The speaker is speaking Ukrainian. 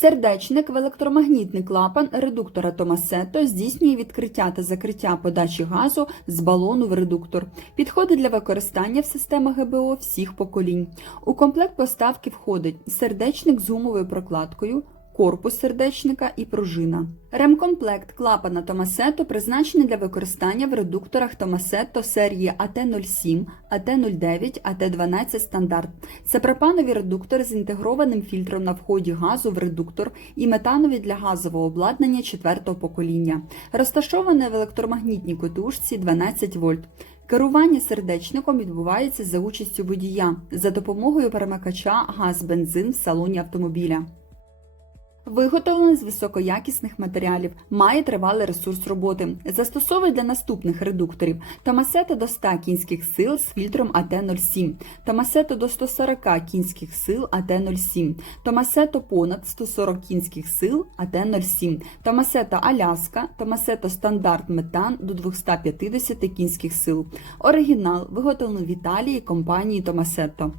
Сердечник в електромагнітний клапан редуктора Томасетто здійснює відкриття та закриття подачі газу з балону в редуктор. Підходить для використання в системах ГБО всіх поколінь. У комплект поставки входить сердечник з гумовою прокладкою, корпус сердечника і пружина. Ремкомплект клапана Томасетто призначений для використання в редукторах Томасетто серії АТ-07, АТ-09, АТ-12 стандарт. Це пропанові редуктори з інтегрованим фільтром на вході газу в редуктор і метанові для газового обладнання четвертого покоління. Розташоване в електромагнітній котушці 12 вольт. Керування сердечником відбувається за участю водія за допомогою перемикача газ-бензин в салоні автомобіля. Виготовлений з високоякісних матеріалів, має тривалий ресурс роботи. Застосовують для наступних редукторів: Томасето до 100 кінських сил з фільтром АТ-07, Томасето до 140 кінських сил АТ-07, Томасето понад 140 кінських сил АТ-07, Томасето Аляска, Томасето стандарт метан до 250 кінських сил. Оригінал виготовлений в Італії компанії Томасето.